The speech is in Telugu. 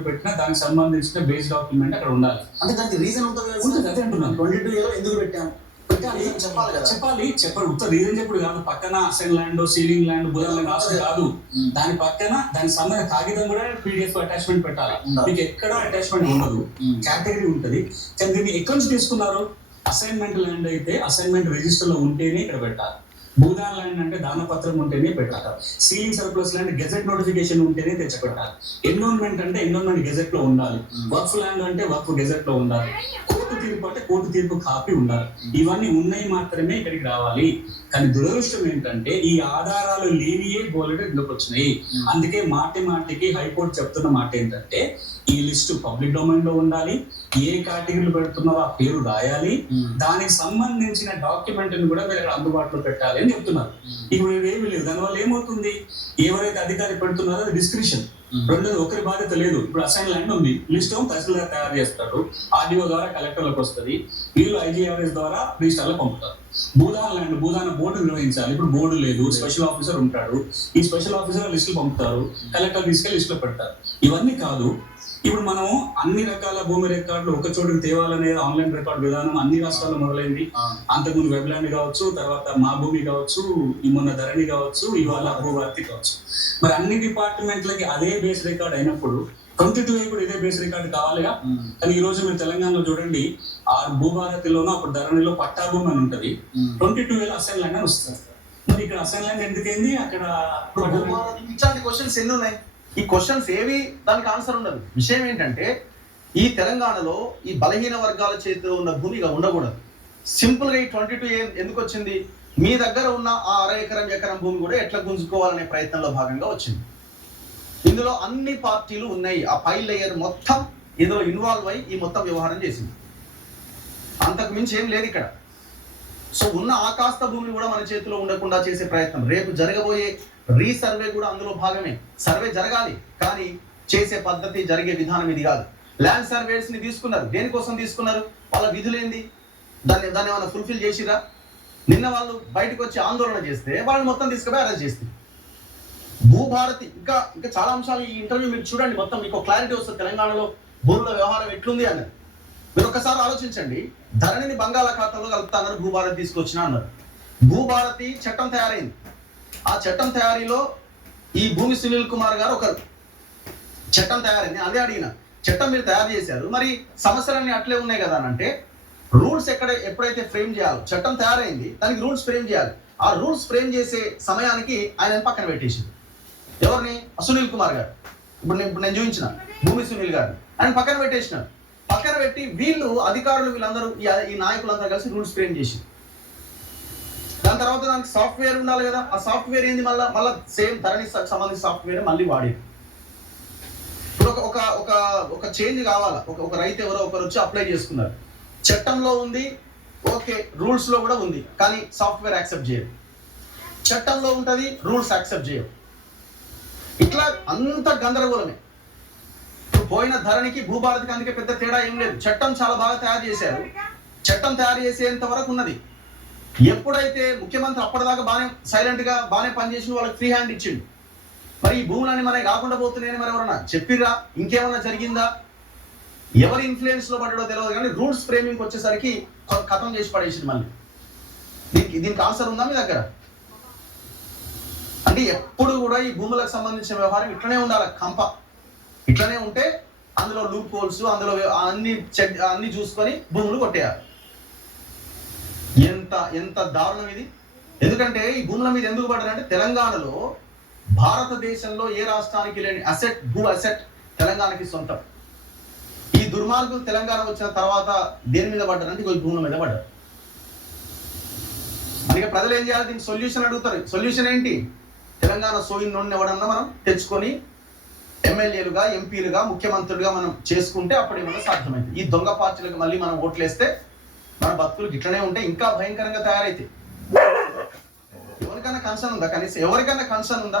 పెట్టినా దానికి సంబంధించిన బేస్ డాక్యుమెంట్ అక్కడ ఉండాలి. అంటే దానికి రీజన్ ఉంటుంది. అదే అంటున్నాను. 22 ఏలో ఎందుకు పెట్టాము చెప్పాలి కదా. చెప్పాలి ఉత్త రీజన్ చెప్పుడు కాదు. పక్కన assign land, ceiling land, Bodhan land రాష్ట్రం కాదు. దాని పక్కన దానికి సంబంధించిన కాగితం కూడా PDF అటాచ్మెంట్ పెట్టాలి. మీకు ఎక్కడ అటాచ్మెంట్ ఉండదు, కేటగిరీ ఉంటది. కానీ దీన్ని ఎక్కడి నుంచి తీసుకున్నారు? అసైన్మెంట్ ల్యాండ్ అయితే అసైన్మెంట్ రిజిస్టర్ లో ఉంటేనే ఇక్కడ పెట్టాలి. భూదాన్ ల్యాండ్ అంటే దానపత్రం ఉంటేనే పెట్టాలి. Ceiling surplus land gazette notification ఉంటేనే తెచ్చిపెట్టాలి. ఎన్విరాన్మెంట్ అంటే ఎన్విరాన్మెంట్ గెజెట్ లో ఉండాలి. వర్క్ ల్యాండ్ అంటే వర్క్ గెజెట్ లో ఉండాలి. కోర్టు తీర్పు అంటే కోర్టు తీర్పు కాపీ ఉండాలి. ఇవన్నీ ఉన్నాయి మాత్రమే ఇక్కడికి రావాలి. కానీ దురదృష్టం ఏంటంటే ఈ ఆధారాలు లేనియే బోలెడు ఎందుకు వచ్చినాయి. అందుకే మాటికి హైకోర్టు చెప్తున్న మాట ఏంటంటే ఈ లిస్టు పబ్లిక్ డొమైన్ లో ఉండాలి. ఏ కేటగిరీలు పెడుతున్నారో ఆ పేరు రాయాలి. దానికి సంబంధించిన డాక్యుమెంట్ ని కూడా మీరు ఇక్కడ అందుబాటులో పెట్టాలి అని చెప్తున్నారు. ఇప్పుడు ఏమీ లేదు. దానివల్ల ఏమవుతుంది? ఎవరైతే అధికారి పెడుతున్నారో అది డిస్క్రిప్షన్. రెండోది ఒకరి బాధ్యత లేదు. ఇప్పుడు అసైన్ ల్యాండ్ ఉంది, లిస్ట్ తహసీల్దార్ తయారు చేస్తాడు, RDO ద్వారా కలెక్టర్లకు వస్తుంది, వీళ్ళు IGRS ద్వారా రిజిస్టర్లకు పంపుతారు. భూదాన్ ల్యాండ్, భూదాన బోర్డు నిర్వహించాలి. ఇప్పుడు బోర్డు లేదు, స్పెషల్ ఆఫీసర్ ఉంటాడు. ఈ స్పెషల్ ఆఫీసర్ లిస్టులు పంపుతారు, కలెక్టర్ తీసుకెళ్లి లిస్టులో పెడతారు. ఇవన్నీ కాదు. ఇప్పుడు మనం అన్ని రకాల భూమి రికార్డులు ఒక చోటుకి తేవాలనేది ఆన్లైన్ రికార్డు విధానం అన్ని రాష్ట్రాల్లో మొదలైంది. అంతకుముందు వెబ్లాండ్ కావచ్చు, తర్వాత మా భూమి కావచ్చు, మొన్న ధరణి కావచ్చు, ఇవాళ భూభారతి కావచ్చు. మరి అన్ని డిపార్ట్మెంట్లకి అదే బేస్ రికార్డ్ అయినప్పుడు 22A కూడా ఇదే బేస్ రికార్డు కావాలిగా. కానీ ఈ రోజు మీరు తెలంగాణలో చూడండి, ఆ భూభారతిలోనూ అప్పుడు ధరణిలో పట్టా భూమి అని ఉంటది, 22Aలో అసైన్ ల్యాండ్ అని వస్తుంది. మరి ఇక్కడ అసైన్ ల్యాండ్ ఎందుకైంది? అక్కడ ఇట్లాంటి క్వశ్చన్స్ ఎన్ని ఉన్నాయి? ఈ క్వశ్చన్స్ ఏవి దానికి ఆన్సర్ ఉండదు. విషయం ఏంటంటే ఈ తెలంగాణలో ఈ బలహీన వర్గాల చేతిలో ఉన్న భూమిగా ఉండకూడదు. సింపుల్ గా ఈ 22A ఎందుకు వచ్చింది? మీ దగ్గర ఉన్న ఆ ఎకరం భూమి కూడా ఎట్లా గుంజుకోవాలనే ప్రయత్నంలో భాగంగా వచ్చింది. ఇందులో అన్ని పార్టీలు ఉన్నాయి. ఆ పై లేయర్ మొత్తం ఇందులో ఇన్వాల్వ్ అయ్యి ఈ మొత్తం వ్యవహారం చేసింది. అంతకు మించి ఏం లేదు ఇక్కడ. సో ఉన్న ఆకాస్త భూమిని కూడా మన చేతిలో ఉండకుండా చేసే ప్రయత్నం. రేపు జరగబోయే రీసర్వే కూడా అందులో భాగమే. సర్వే జరగాలి, కానీ చేసే పద్ధతి, జరిగే విధానం ఇది కాదు. ల్యాండ్ సర్వేస్ ని తీసుకున్నారు. దేనికోసం తీసుకున్నారు? వాళ్ళ విధులేంది? దాన్ని ఏమైనా ఫుల్ఫిల్ చేసిరా? నిన్న వాళ్ళు బయటకు వచ్చి ఆందోళన చేస్తే వాళ్ళని మొత్తం తీసుకుపోయి అరెస్ట్ చేస్తే భూభారతి ఇంకా చాలా అంశాలు ఈ ఇంటర్వ్యూ మీరు చూడండి, మొత్తం మీకు క్లారిటీ వస్తుంది. తెలంగాణలో భూముల వ్యవహారం ఎట్లుంది అన్నది మీరు ఒక్కసారి ఆలోచించండి. ధరణిని బంగాళాఖాతంలో కలుపుతాన్నారు, భూభారతి తీసుకొచ్చినా అన్నారు. భూభారతి చట్టం తయారైంది. ఆ చట్టం తయారీలో ఈ భూమి సునీల్ కుమార్ గారు ఒక చట్టం తయారైంది. అదే అడిగిన చట్టం మీరు తయారు చేశారు, మరి సమస్యలన్నీ అట్లే ఉన్నాయి కదా అని అంటే రూల్స్ ఎప్పుడైతే ఫ్రేమ్ చేయాలో చట్టం తయారైంది, దానికి రూల్స్ ఫ్రేమ్ చేయాలి. ఆ రూల్స్ ఫ్రేమ్ చేసే సమయానికి ఆయన పక్కన పెట్టేసింది. ఎవరిని? సునీల్ కుమార్ గారు. ఇప్పుడు నేను చూపించిన భూమి సునీల్ గారిని ఆయన పక్కన పెట్టేసినారు. పక్కన పెట్టి వీళ్ళు అధికారులు వీళ్ళందరూ ఈ నాయకులందరూ కలిసి రూల్స్ ఫ్రేమ్ చేసి దాని తర్వాత దానికి సాఫ్ట్వేర్ ఉండాలి కదా. ఆ సాఫ్ట్వేర్ ఏంది? మళ్ళీ సేమ్ ధరణి సంబంధించిన సాఫ్ట్వేర్ మళ్ళీ వాడేది. ఇప్పుడు ఒక చేంజ్ కావాలా. ఒక రైతు ఎవరో ఒకరు వచ్చి అప్లై చేసుకున్నారు, చట్టంలో ఉంది, ఓకే, రూల్స్ లో కూడా ఉంది, కానీ సాఫ్ట్వేర్ యాక్సెప్ట్ చేయరు. చట్టంలో ఉంటుంది, రూల్స్ యాక్సెప్ట్ చేయరు. ఇట్లా అంత గందరగోళమే. ఇప్పుడు పోయిన ధరణికి భూభారతికి అందుకే పెద్ద తేడా ఏం లేదు. చట్టం చాలా బాగా తయారు చేశారు. చట్టం తయారు చేసేంత వరకు ఉన్నది. ఎప్పుడైతే ముఖ్యమంత్రి అప్పటిదాకా బాగానే పనిచేసిన వాళ్ళకి ఫ్రీ హ్యాండ్ ఇచ్చిండు. మరి ఈ భూములన్నీ మనకి కాకుండా పోతున్నాయని మరి ఎవరన్నా చెప్పిర్రా? ఇంకేమన్నా జరిగిందా? ఎవరి ఇన్ఫ్లుయెన్స్ లో పడ్డాడో తెలియదు, కానీ రూల్స్ ఫ్రేమింగ్ వచ్చేసరికి ఖతం చేసి పడేసింది. మళ్ళీ దీనికి ఆన్సర్ ఉందా మీ దగ్గర? అంటే ఎప్పుడు కూడా ఈ భూములకు సంబంధించిన వ్యవహారం ఇట్లనే ఉండాలి. ఇట్లనే ఉంటే అందులో లూప్ హోల్స్, అందులో అన్ని చూసుకొని భూములు కొట్టేయాలి. ఎంత దారుణం ఇది! ఎందుకంటే ఈ భూముల మీద ఎందుకు పడ్డారంటే తెలంగాణలో భారతదేశంలో ఏ రాష్ట్రానికి లేని భూ అసెట్ తెలంగాణకి సొంతం. ఈ దుర్మార్గులు తెలంగాణ వచ్చిన తర్వాత దేని మీద పడ్డారంటే ఈ భూముల మీద పడ్డారు. అందుకే ప్రజలు ఏం చేయాలి? దీనికి సొల్యూషన్ అడుగుతారు. సొల్యూషన్ ఏంటి? తెలంగాణ సోయిన్ నుండి ఎవడన్నా మనం తెచ్చుకొని ఎమ్మెల్యేలుగా, ఎంపీలుగా, ముఖ్యమంత్రులుగా మనం చేసుకుంటే అప్పుడు ఏమన్నా సాధ్యమైంది. ఈ దొంగ పార్టీలకు మళ్ళీ మనం ఓట్లేస్తే మన భక్తులు ఇట్లనే ఉంటే ఇంకా భయంకరంగా తయారైతే ఎవరికైనా కన్సర్న్ ఉందా? కనీసం ఎవరికైనా కన్సర్న్ ఉందా?